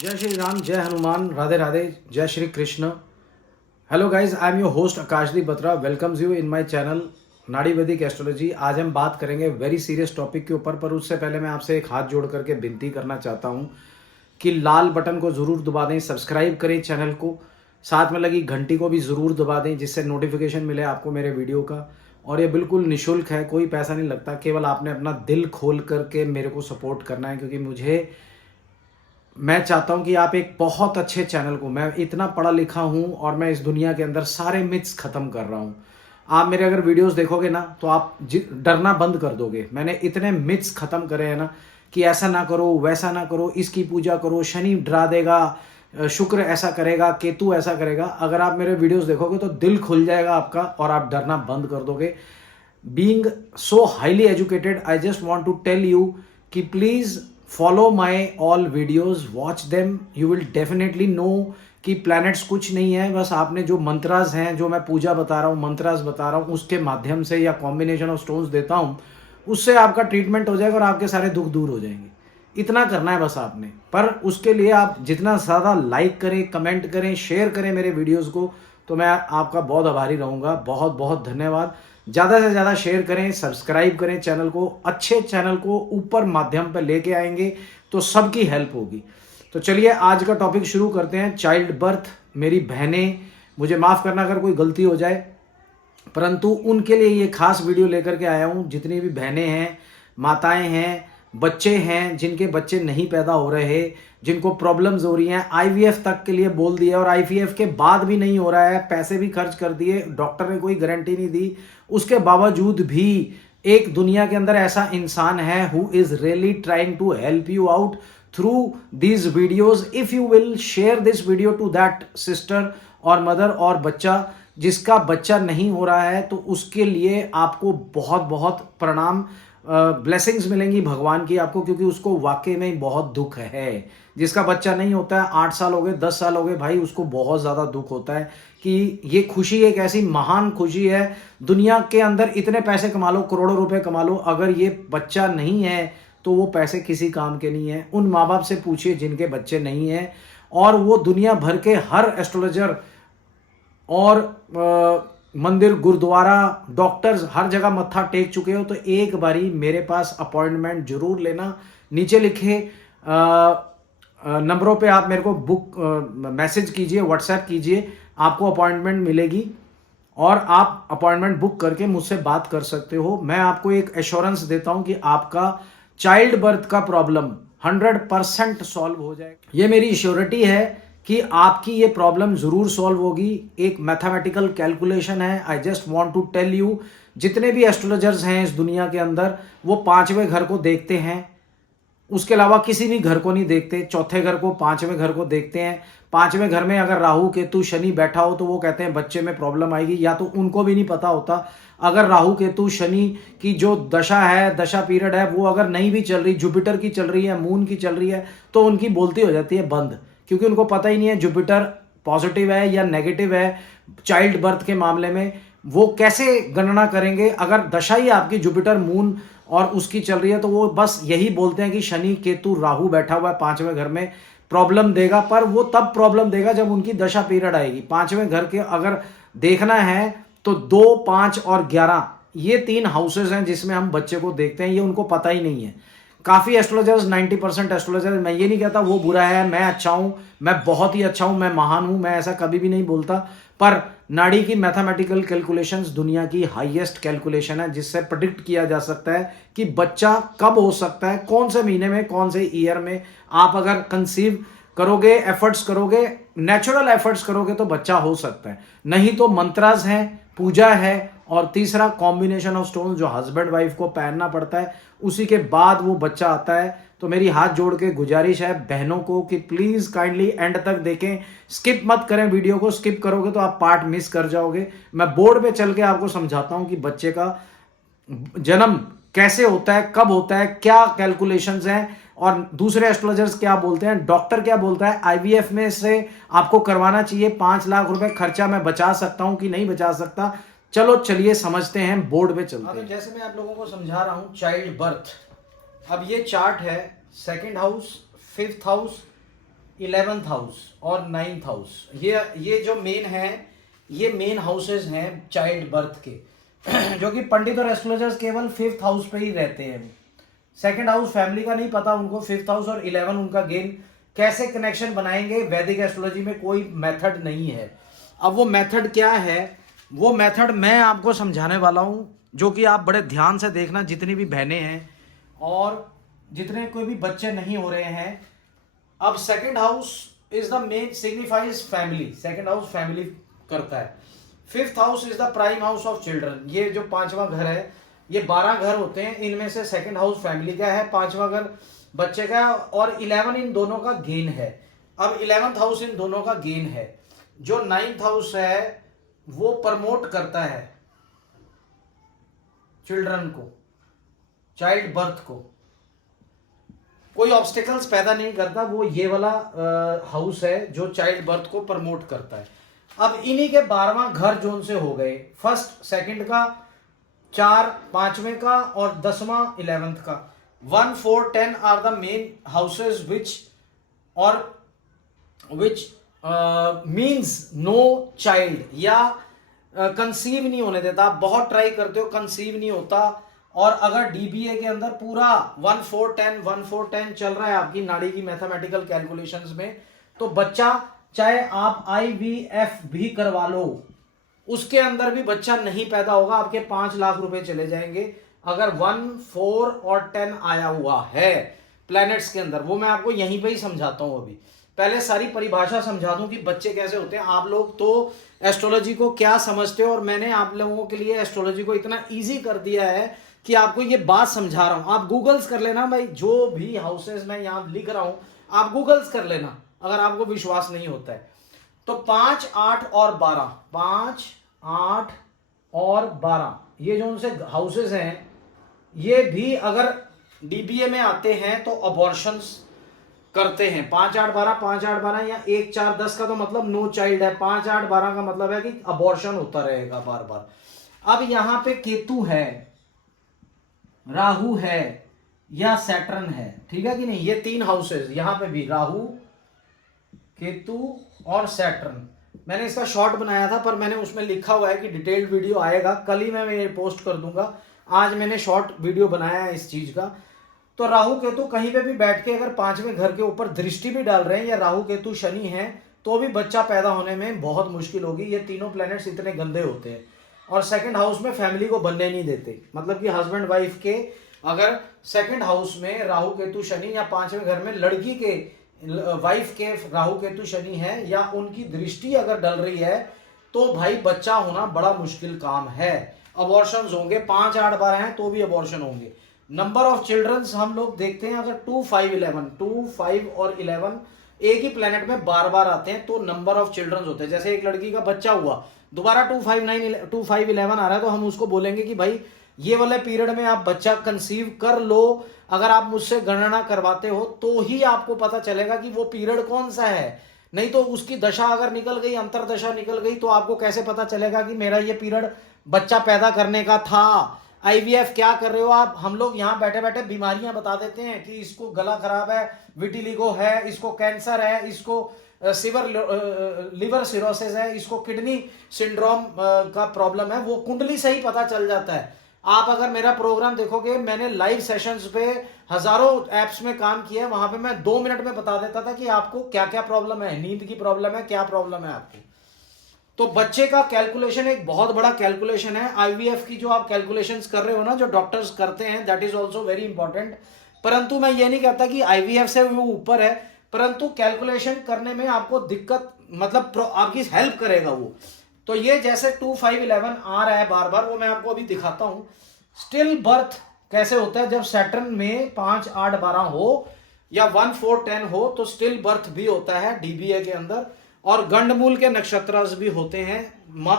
जय श्री राम, जय हनुमान, राधे राधे, जय Shri Krishna. Hello guys, I am your host Akashdeep Batra. Welcomes you in my channel नाड़ी वैदिक एस्ट्रोलॉजी। आज हम बात करेंगे वेरी सीरियस टॉपिक के ऊपर, पर उससे पहले मैं आपसे एक हाथ जोड़ करके विनती करना चाहता हूँ कि लाल बटन को ज़रूर दबा दें, सब्सक्राइब करें चैनल को, साथ में लगी घंटी को भी ज़रूर दबा दें जिससे नोटिफिकेशन मिले आपको मेरे वीडियो का। और ये बिल्कुल निःशुल्क है, कोई पैसा नहीं लगता, केवल आपने अपना दिल खोल करके मेरे को सपोर्ट करना है, क्योंकि मैं चाहता हूं कि आप एक बहुत अच्छे चैनल को, मैं इतना पढ़ा लिखा हूं और मैं इस दुनिया के अंदर सारे मिथ्स खत्म कर रहा हूं। आप मेरे अगर वीडियोस देखोगे ना तो आप डरना बंद कर दोगे। मैंने इतने मिथ्स खत्म करे हैं ना कि ऐसा ना करो, वैसा ना करो, इसकी पूजा करो, शनि डरा देगा, शुक्र ऐसा करेगा, केतु ऐसा करेगा। अगर आप मेरे वीडियोस देखोगे तो दिल खुल जाएगा आपका और आप डरना बंद कर दोगे। Being so highly educated, I just want to tell you कि please follow my all videos, watch them, you will definitely know कि प्लैनेट्स कुछ नहीं है। बस आपने जो मंत्रास हैं, जो मैं पूजा बता रहा हूँ, मंत्रास बता रहा हूँ, उसके माध्यम से या कॉम्बिनेशन ऑफ स्टोन्स देता हूँ, उससे आपका ट्रीटमेंट हो जाएगा और आपके सारे दुख दूर हो जाएंगे। इतना करना है बस आपने। पर उसके लिए आप जितना ज़्यादा लाइक करें, कमेंट करें, शेयर करें मेरे वीडियोस को, तो मैं आपका बहुत आभारी रहूँगा। बहुत बहुत धन्यवाद। ज़्यादा से ज़्यादा शेयर करें, सब्सक्राइब करें चैनल को। अच्छे चैनल को ऊपर माध्यम पर लेके आएंगे तो सबकी हेल्प होगी। तो चलिए आज का टॉपिक शुरू करते हैं। Child birth. मेरी बहनें, मुझे माफ़ करना अगर कोई गलती हो जाए, परंतु उनके लिए ये खास वीडियो लेकर के आया हूँ। जितनी भी बहनें हैं, माताएं हैं, बच्चे हैं, जिनके बच्चे नहीं पैदा हो रहे, जिनको प्रॉब्लम्स हो रही हैं, आईवीएफ तक के लिए बोल दिया और आईवीएफ के बाद भी नहीं हो रहा है, पैसे भी खर्च कर दिए, डॉक्टर ने कोई गारंटी नहीं दी, उसके बावजूद भी एक दुनिया के अंदर ऐसा इंसान है who is really trying to help you out through these videos. If you will share this video to that sister और मदर और बच्चा जिसका बच्चा नहीं हो रहा है, तो उसके लिए आपको बहुत बहुत प्रणाम, ब्लेसिंग्स मिलेंगी भगवान की आपको, क्योंकि उसको वाकई में बहुत दुख है। जिसका बच्चा नहीं होता है, 8 साल हो गए, 10 साल हो गए, भाई उसको बहुत ज़्यादा दुख होता है कि ये खुशी एक ऐसी महान खुशी है। दुनिया के अंदर इतने पैसे कमा लो, करोड़ों रुपए कमा लो, अगर ये बच्चा नहीं है तो वो पैसे किसी काम के नहीं है। उन माँ बाप से पूछिए जिनके बच्चे नहीं हैं, और वो दुनिया भर के हर एस्ट्रोलॉजर और मंदिर, गुरुद्वारा, डॉक्टर्स हर जगह मत्था टेक चुके हो, तो एक बारी मेरे पास अपॉइंटमेंट जरूर लेना। नीचे लिखे नंबरों पे आप मेरे को मैसेज कीजिए, व्हाट्सएप कीजिए, आपको अपॉइंटमेंट मिलेगी और आप अपॉइंटमेंट बुक करके मुझसे बात कर सकते हो। मैं आपको एक एश्योरेंस देता हूं कि आपका चाइल्ड बर्थ का प्रॉब्लम 100% सॉल्व हो जाएगा। ये मेरी श्योरिटी है कि आपकी ये प्रॉब्लम जरूर सॉल्व होगी। एक मैथमेटिकल कैलकुलेशन है। I just want to tell you, जितने भी एस्ट्रोलॉजर्स हैं इस दुनिया के अंदर, वो 5वें घर को देखते हैं, उसके अलावा किसी भी घर को नहीं देखते। चौथे घर को, 5वें घर को देखते हैं। 5वें घर में अगर राहु केतु शनि बैठा हो तो वो कहते हैं बच्चे में प्रॉब्लम आएगी, या तो उनको भी नहीं पता होता। अगर राहु केतु शनि की जो दशा है, दशा पीरियड है, वो अगर नहीं भी चल रही, जुपिटर की चल रही है, मून की चल रही है, तो उनकी बोलती हो जाती है बंद, क्योंकि उनको पता ही नहीं है जुपिटर पॉजिटिव है या नेगेटिव है। चाइल्ड बर्थ के मामले में वो कैसे गणना करेंगे? अगर दशा ही आपकी जुपिटर, मून और उसकी चल रही है, तो वो बस यही बोलते हैं कि शनि केतु राहु बैठा हुआ है 5वें घर में, प्रॉब्लम देगा। पर वो तब प्रॉब्लम देगा जब उनकी दशा पीरियड आएगी। 5वें घर के अगर देखना है तो 2, 5 और 11 ये 3 हाउसेज हैं जिसमें हम बच्चे को देखते हैं। ये उनको पता ही नहीं है। काफ़ी एस्ट्रोलॉजर्स, 90% एस्ट्रोलॉजर, मैं ये नहीं कहता वो बुरा है, मैं अच्छा हूँ, मैं बहुत ही अच्छा हूँ, मैं महान हूँ, मैं ऐसा कभी भी नहीं बोलता। पर नाड़ी की मैथमेटिकल कैलकुलेशंस दुनिया की हाईएस्ट कैलकुलेशन है, जिससे प्रेडिक्ट किया जा सकता है कि बच्चा कब हो सकता है, कौन से महीने में, कौन से ईयर में। आप अगर कंसीव करोगे, एफर्ट्स करोगे, नेचुरल एफर्ट्स करोगे तो बच्चा हो सकता है, नहीं तो मंत्रास हैं, पूजा है, और तीसरा कॉम्बिनेशन ऑफ स्टोन जो हस्बैंड वाइफ को पहनना पड़ता है, उसी के बाद वो बच्चा आता है। तो मेरी हाथ जोड़ के गुजारिश है बहनों को कि प्लीज काइंडली एंड तक देखें, स्किप मत करें वीडियो को। स्किप करोगे तो आप पार्ट मिस कर जाओगे। मैं बोर्ड पे चल के आपको समझाता हूं कि बच्चे का जन्म कैसे होता है, कब होता है, क्या कैलकुलेशंस हैं, और दूसरे एस्ट्रोलॉजर्स क्या बोलते हैं, डॉक्टर क्या बोलता है। आईवीएफ में से आपको करवाना चाहिए, 5 लाख रुपए खर्चा मैं बचा सकता हूं कि नहीं बचा सकता। चलो चलिए समझते हैं, बोर्ड पे चलते हैं। जैसे मैं आप लोगों को समझा रहा हूं चाइल्ड बर्थ। अब ये चार्ट है, 2nd house, 5th house, 11th house और 9th हाउस, ये जो मेन है, ये मेन हाउसेज हैं चाइल्ड बर्थ के जो कि पंडित और एस्ट्रोलॉजर्स केवल 5th हाउस पे ही रहते हैं। सेकंड हाउस फैमिली का नहीं पता उनको, 5th हाउस और 11 उनका गेन कैसे कनेक्शन बनाएंगे, वैदिक एस्ट्रोलॉजी में कोई मेथड नहीं है। अब वो मेथड क्या है, वो मेथड मैं आपको समझाने वाला हूं, जो कि आप बड़े ध्यान से देखना, जितनी भी बहनें हैं और जितने कोई भी बच्चे नहीं हो रहे हैं। अब second house is the main signifies family, second house family करता है। 5th house is the prime house of children, ये जो 5वां घर है, ये 12 घर होते हैं, इनमें से सेकंड हाउस फैमिली का है, 5वां घर बच्चे का, और 11 इन दोनों का गेन है। अब 11th हाउस इन दोनों का गेन है। जो 9th हाउस है वो प्रमोट करता है चिल्ड्रन को, चाइल्ड बर्थ को, कोई ऑब्स्टिकल्स पैदा नहीं करता, वो ये वाला हाउस है जो चाइल्ड बर्थ को प्रमोट करता है। अब इन्हीं के 12वां घर जोन से हो गए, फर्स्ट सेकंड का, 4 5वें का और 10वां 11th का। 1 4 10 are the main houses which means no child, या कंसीव नहीं होने देता। आप बहुत ट्राई करते हो, कंसीव नहीं होता। और अगर डीबीए के अंदर पूरा 1 4 10 1 4 10 चल रहा है आपकी नाड़ी की मैथमेटिकल कैलकुलेशंस में, तो बच्चा चाहे आप IVF भी करवा लो, उसके अंदर भी बच्चा नहीं पैदा होगा, आपके 5 लाख रुपए चले जाएंगे अगर 1 4 और 10 आया हुआ है प्लैनेट्स के अंदर। वो मैं आपको यहीं पे ही समझाता हूं। अभी पहले सारी परिभाषा समझा दूं कि बच्चे कैसे होते हैं। आप लोग तो एस्ट्रोलॉजी को क्या समझते हो, और मैंने आप लोगों के लिए एस्ट्रोलॉजी को इतना इजी कर दिया है कि आपको ये बात समझा रहा हूं। आप गूगल्स कर लेना भाई, जो भी हाउसेस मैं यहां लिख रहा हूं आप गूगल्स कर लेना अगर आपको विश्वास नहीं होता है तो। 5 8 और 12, 5 8 और 12 ये जो उनसे हाउसेस हैं, ये भी अगर डीबीए में आते हैं तो अबॉर्शंस करते हैं। 5 8 12, 5 8 12 या 1 4 10 का तो मतलब नो चाइल्ड है, 5 8 12 का मतलब है कि अबॉर्शन होता रहेगा बार बार। अब यहां पे केतु है, राहु है या सैटर्न है, ठीक है कि नहीं, ये 3 हाउसेस, यहां पे भी राहु केतु और सैटर्न। मैंने इसका शॉर्ट बनाया था पर मैंने उसमें लिखा हुआ है कि डिटेल्ड वीडियो आएगा, कल ही मैं पोस्ट कर दूंगा। आज मैंने शॉर्ट वीडियो बनाया है इस चीज का। तो राहु केतु कहीं पे भी बैठ के अगर 5वें घर के ऊपर दृष्टि भी डाल रहे हैं, या राहु केतु शनि है, तो भी बच्चा पैदा होने में बहुत मुश्किल होगी। ये तीनों प्लैनेट्स इतने गंदे होते हैं। और सेकंड हाउस में फैमिली को बनने नहीं देते, मतलब कि हस्बैंड वाइफ के अगर सेकंड हाउस में राहु केतु शनि, या 5वें घर में लड़की के वाइफ के राहु केतु शनि है, या उनकी दृष्टि अगर डल रही है, तो भाई बच्चा होना बड़ा मुश्किल काम है। अबॉर्शंस होंगे, 5 8 12 हैं तो भी अबॉर्शन होंगे। नंबर ऑफ चिल्ड्रंस हम लोग देखते हैं, अगर 2 5 11, 2 5 और 11 एक ही प्लेनेट में बार बार आते हैं तो नंबर ऑफ चिल्ड्रंस होते हैं। जैसे एक लड़की का बच्चा हुआ, दोबारा 2 5 11 आ रहा है, तो हम उसको बोलेंगे कि भाई ये वाले पीरियड में आप बच्चा कंसीव कर लो। अगर आप मुझसे गणना करवाते हो तो ही आपको पता चलेगा कि वो पीरियड कौन सा है, नहीं तो उसकी दशा अगर निकल गई, अंतरदशा निकल गई, तो आपको कैसे पता चलेगा कि मेरा ये पीरियड बच्चा पैदा करने का था। IVF क्या कर रहे हो आप, हम लोग यहाँ बैठे बैठे बीमारियां बता देते हैं कि इसको गला खराब है, विटिलिगो है, इसको कैंसर है, इसको लिवर सिरोसिस है, इसको किडनी सिंड्रोम का प्रॉब्लम है। वो कुंडली से ही पता चल जाता है। आप अगर मेरा प्रोग्राम देखोगे, मैंने लाइव सेशंस पे हजारों एप्स में काम किया है, वहां पे मैं 2 मिनट में बता देता था कि आपको क्या क्या प्रॉब्लम है, नींद की प्रॉब्लम है, क्या प्रॉब्लम है आपको। तो बच्चे का कैलकुलेशन एक बहुत बड़ा कैलकुलेशन है। IVF की जो आप कैलकुलेशंस कर रहे हो ना, जो डॉक्टर्स करते हैं, that is also very important. परंतु मैं ये नहीं कहता कि IVF से वो ऊपर है, परंतु कैलकुलेशन करने में आपको दिक्कत, मतलब आपकी हेल्प करेगा वो। तो ये जैसे 2 5 11 आ रहा है बार बार, वो मैं आपको अभी दिखाता हूं। स्टिल बर्थ कैसे होता है, जब सैटर्न में 5 8 12 हो या 1 4 10 हो, तो स्टिल बर्थ भी होता है डीबीए के अंदर। और गंडमूल के नक्षत्र भी होते हैं।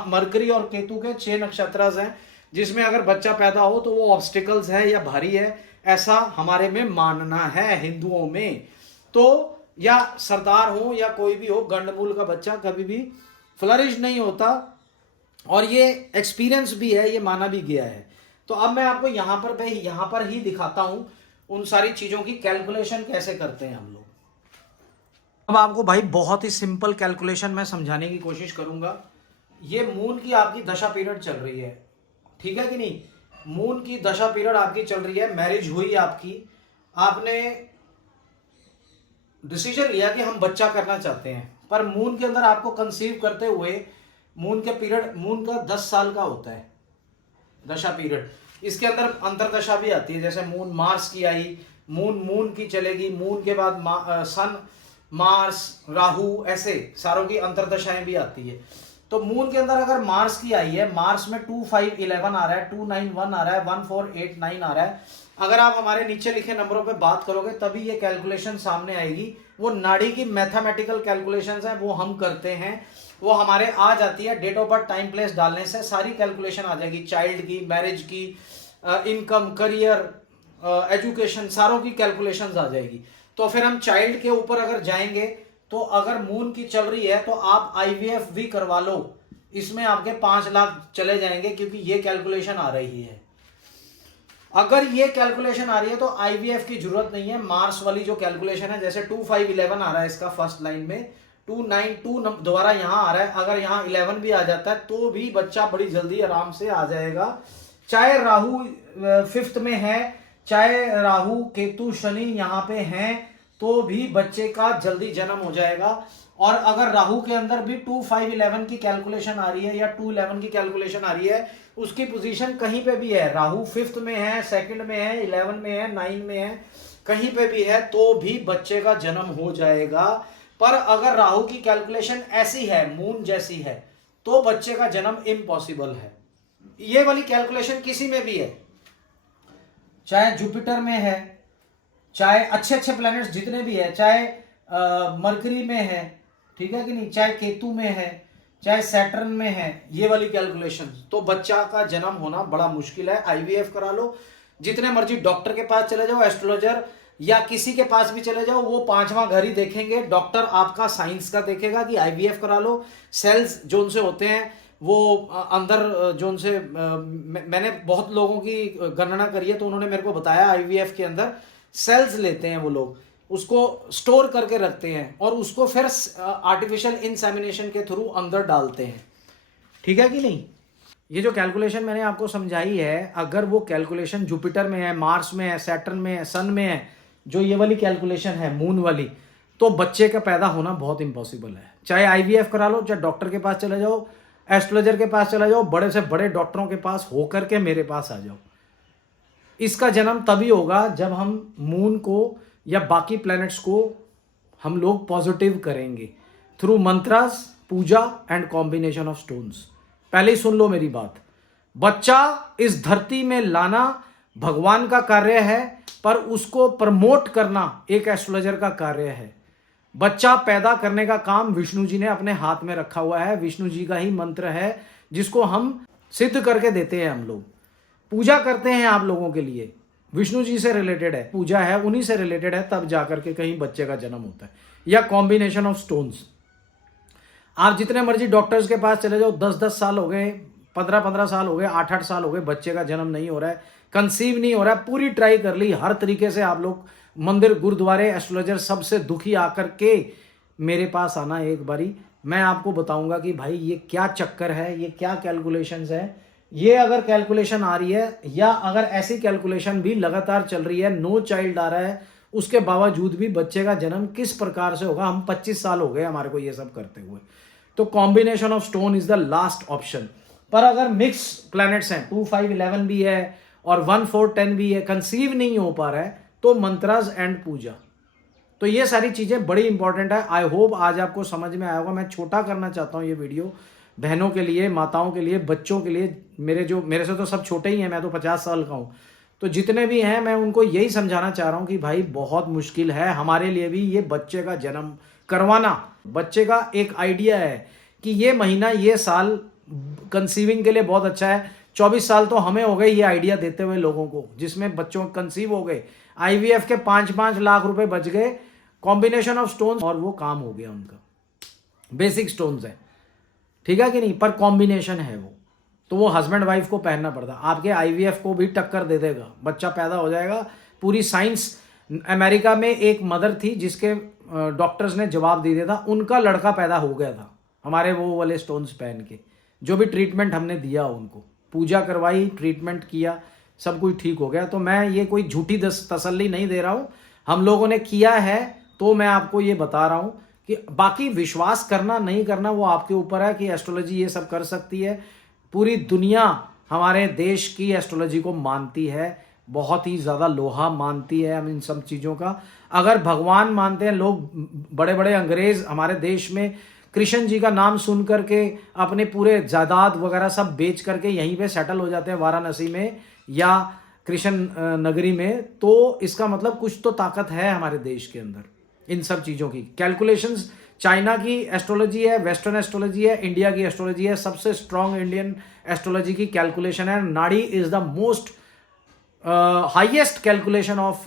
मरकरी और केतु के 6 नक्षत्र हैं, जिसमें अगर बच्चा पैदा हो तो वो ऑब्स्टिकल्स है या भारी है, ऐसा हमारे में मानना है हिंदुओं में। तो या सरदार हो या कोई भी हो, गंडमूल का बच्चा कभी भी फ्लरिश नहीं होता, और ये एक्सपीरियंस भी है, ये माना भी गया है। तो अब मैं आपको यहाँ पर ही दिखाता हूं उन सारी चीजों की कैलकुलेशन कैसे करते हैं हम लोग। अब आपको भाई बहुत ही सिंपल कैलकुलेशन मैं समझाने की कोशिश करूंगा। ये मून की आपकी दशा पीरियड चल रही है, ठीक है कि नहीं। मून की दशा पीरियड आपकी चल रही है, मैरिज हुई आपकी, आपने डिसीजन लिया कि हम बच्चा करना चाहते हैं, पर मून के अंदर आपको कंसीव करते हुए मून के पीरियड, मून का 10 साल का होता है दशा पीरियड। इसके अंदर अंतरदशा भी आती है, जैसे मून मार्स की आई, मून की चलेगी, मून के बाद सन, मार्स, राहु, ऐसे सारों की अंतरदशाएं भी आती है। तो मून के अंदर अगर मार्स की आई है, मार्स में 2511 आ रहा है, 291 आ रहा है, 1489 आ रहा है। अगर आप हमारे नीचे लिखे नंबरों पे बात करोगे तभी ये कैलकुलेशन सामने आएगी। वो नाड़ी की मैथमेटिकल कैलकुलेशंस हैं, वो हम करते हैं, वो हमारे आ जाती है। Date of birth, time, place डालने से सारी कैलकुलेशन आ जाएगी, चाइल्ड की, मैरिज की, इनकम, करियर, एजुकेशन, सारों की कैलकुलेशंस आ जाएगी। तो फिर हम चाइल्ड के ऊपर अगर जाएंगे तो अगर मून की चल रही है तो आप आईवीएफ भी करवा लो, इसमें आपके 5 लाख चले जाएंगे, क्योंकि ये कैलकुलेशन आ रही है। अगर ये कैलकुलेशन आ रही है तो आईवीएफ की जरूरत नहीं है। मार्स वाली जो कैलकुलेशन है, जैसे 2511 आ रहा है इसका फर्स्ट लाइन में, 292 दोबारा यहां आ रहा है, अगर यहां 11 भी आ जाता है तो भी बच्चा बड़ी जल्दी आराम से आ जाएगा। चाहे राहु 5th में है, चाहे राहु केतु शनि यहां पे हैं, तो भी बच्चे का जल्दी जन्म हो जाएगा। और अगर राहु के अंदर भी 2511 की कैलकुलेशन आ रही है या 211 की कैलकुलेशन आ रही है, उसकी पोजीशन कहीं पे भी है, राहु 5th में है, 2nd में है, 11 में है, 9 में है, कहीं पे भी है, तो भी बच्चे का जन्म हो जाएगा। पर अगर राहु की कैलकुलेशन ऐसी है, मून जैसी है, तो बच्चे का जन्म इम्पॉसिबल है। ये वाली कैलकुलेशन किसी में भी है, चाहे जुपिटर में है, चाहे अच्छे अच्छे प्लैनेट्स जितने भी है, चाहे मरकरी में है, ठीक है कि नहीं, चाहे केतु में है, चाहे सैटर्न में है, ये वाली कैलकुलेशन, तो बच्चा का जन्म होना बड़ा मुश्किल है। आईवीएफ करा लो, जितने मर्जी डॉक्टर के पास चले जाओ, एस्ट्रोलॉजर या किसी के पास भी चले जाओ, वो 5वां घर ही देखेंगे। डॉक्टर आपका साइंस का देखेगा कि आईवीएफ करा लो। सेल्स जो उनसे होते हैं वो अंदर जो उनसे मैंने बहुत लोगों की गणना करी है, तो उन्होंने मेरे को बताया आईवीएफ के अंदर सेल्स लेते हैं वो लोग, उसको स्टोर करके रखते हैं और उसको फिर आर्टिफिशियल इंसेमिनेशन के थ्रू अंदर डालते हैं, ठीक है कि नहीं। ये जो कैलकुलेशन मैंने आपको समझाई है, अगर वो कैलकुलेशन जुपिटर में है, मार्स में है, सैटर्न में है, सन में है, जो ये वाली कैलकुलेशन है मून वाली, तो बच्चे का पैदा होना बहुत इंपॉसिबल है। चाहे आईवीएफ करा लो, चाहे डॉक्टर के पास चले जाओ, एस्ट्रोलॉजर के पास चले जाओ, बड़े से बड़े डॉक्टरों के पास होकर के मेरे पास आ जाओ। इसका जन्म तभी होगा जब हम मून को या बाकी प्लैनेट्स को हम लोग पॉजिटिव करेंगे through mantras, puja and combination of stones. पहले ही सुन लो मेरी बात, बच्चा इस धरती में लाना भगवान का कार्य है, पर उसको प्रमोट करना एक एस्ट्रोलॉजर का कार्य है। बच्चा पैदा करने का काम विष्णु जी ने अपने हाथ में रखा हुआ है, विष्णु जी का ही मंत्र है जिसको हम सिद्ध करके देते हैं। हम लोग पूजा करते हैं आप लोगों के लिए, विष्णु जी से रिलेटेड है, पूजा है, उन्हीं से रिलेटेड है, तब जाकर के कहीं बच्चे का जन्म होता है। या कॉम्बिनेशन ऑफ स्टोन्स। आप जितने मर्जी डॉक्टर्स के पास चले जाओ, 10-10 साल हो गए, 15-15 साल हो गए, 8-8 साल हो गए, बच्चे का जन्म नहीं हो रहा है, कंसीव नहीं हो रहा है, पूरी ट्राई कर ली, हर तरीके से आप लोग मंदिर, गुरुद्वारे, एस्ट्रोलॉजर, सबसे दुखी आकर के मेरे पास आना एक बारी, मैं आपको बताऊंगा कि भाई ये क्या चक्कर है, ये क्या कैलकुलेशंस है। ये अगर कैलकुलेशन आ रही है या अगर ऐसी कैलकुलेशन भी लगातार चल रही है, नो चाइल्ड आ रहा है, उसके बावजूद भी बच्चे का जन्म किस प्रकार से होगा। हम 25 साल हो गए हमारे को ये सब करते हुए, तो combination of stone is the last option. पर अगर मिक्स प्लैनेट्स हैं, 2, 5, 11 भी है और 1, 4, 10 भी है, कंसीव नहीं हो पा रहा है, तो मंत्रास एंड पूजा। तो ये सारी चीजें बड़ी इंपॉर्टेंट है। आई होप आज आपको समझ में आया होगा। मैं छोटा करना चाहता हूँ ये वीडियो, बहनों के लिए, माताओं के लिए, बच्चों के लिए। मेरे से तो सब छोटे ही हैं, मैं तो 50 साल का हूँ, तो जितने भी हैं मैं उनको यही समझाना चाह रहा हूँ कि भाई बहुत मुश्किल है हमारे लिए भी ये बच्चे का जन्म करवाना। बच्चे का एक आइडिया है कि ये महीना, ये साल कंसीविंग के लिए बहुत अच्छा है। 24 साल तो हमें हो गए ये आइडिया देते हुए लोगों को, जिसमें बच्चों कंसीव हो गए, आईवीएफ के 5-5 लाख रुपए बच गए, कॉम्बिनेशन ऑफ स्टोन्स, और वो काम हो गया उनका। बेसिक स्टोन्स है, ठीक है कि नहीं, पर कॉम्बिनेशन है वो, तो वो हस्बैंड वाइफ को पहनना पड़ता। आपके आईवीएफ को भी टक्कर दे देगा, बच्चा पैदा हो जाएगा। पूरी साइंस, अमेरिका में एक मदर थी जिसके डॉक्टर्स ने जवाब दे दिया था, उनका लड़का पैदा हो गया था हमारे वो वाले स्टोन्स पहन के। जो भी ट्रीटमेंट हमने दिया उनको, पूजा करवाई, ट्रीटमेंट किया, सब कुछ ठीक हो गया। तो मैं ये कोई झूठी तसल्ली नहीं दे रहा हूँ, हम लोगों ने किया है तो मैं आपको ये बता रहा हूँ कि बाकी विश्वास करना नहीं करना वो आपके ऊपर है कि एस्ट्रोलॉजी ये सब कर सकती है। पूरी दुनिया हमारे देश की एस्ट्रोलॉजी को मानती है, बहुत ही ज़्यादा लोहा मानती है हम इन सब चीज़ों का। अगर भगवान मानते हैं लोग, बड़े बड़े अंग्रेज हमारे देश में कृष्ण जी का नाम सुन करके अपने पूरे जायदाद वगैरह सब बेच करके यहीं पे सेटल हो जाते हैं वाराणसी में या कृष्ण नगरी में, तो इसका मतलब कुछ तो ताकत है हमारे देश के अंदर इन सब चीज़ों की। कैलकुलेशंस चाइना की एस्ट्रोलॉजी है, वेस्टर्न एस्ट्रोलॉजी है, इंडिया की एस्ट्रोलॉजी है, सबसे स्ट्रॉन्ग इंडियन एस्ट्रोलॉजी की कैलकुलेशन है। नाड़ी is the most highest calculation of,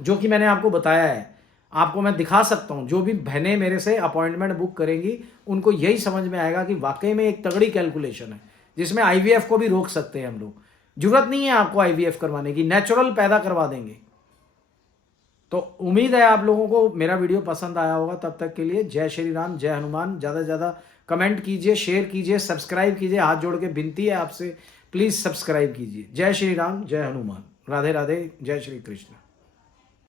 जो कि मैंने आपको बताया है, आपको मैं दिखा सकता हूँ। जो भी बहनें मेरे से अपॉइंटमेंट बुक करेंगी उनको यही समझ में आएगा कि वाकई में एक तगड़ी कैलकुलेशन है जिसमें आईवीएफ को भी रोक सकते हैं हम लोग। जरूरत नहीं है आपको आईवीएफ करवाने की, नेचुरल पैदा करवा देंगे। तो उम्मीद है आप लोगों को मेरा वीडियो पसंद आया होगा। तब तक के लिए जय श्री राम, जय हनुमान। ज़्यादा से ज़्यादा कमेंट कीजिए, शेयर कीजिए, सब्सक्राइब कीजिए। हाथ जोड़ के विनती है आपसे, प्लीज़ सब्सक्राइब कीजिए। जय श्री राम, जय हनुमान। राधे राधे, जय श्री कृष्ण।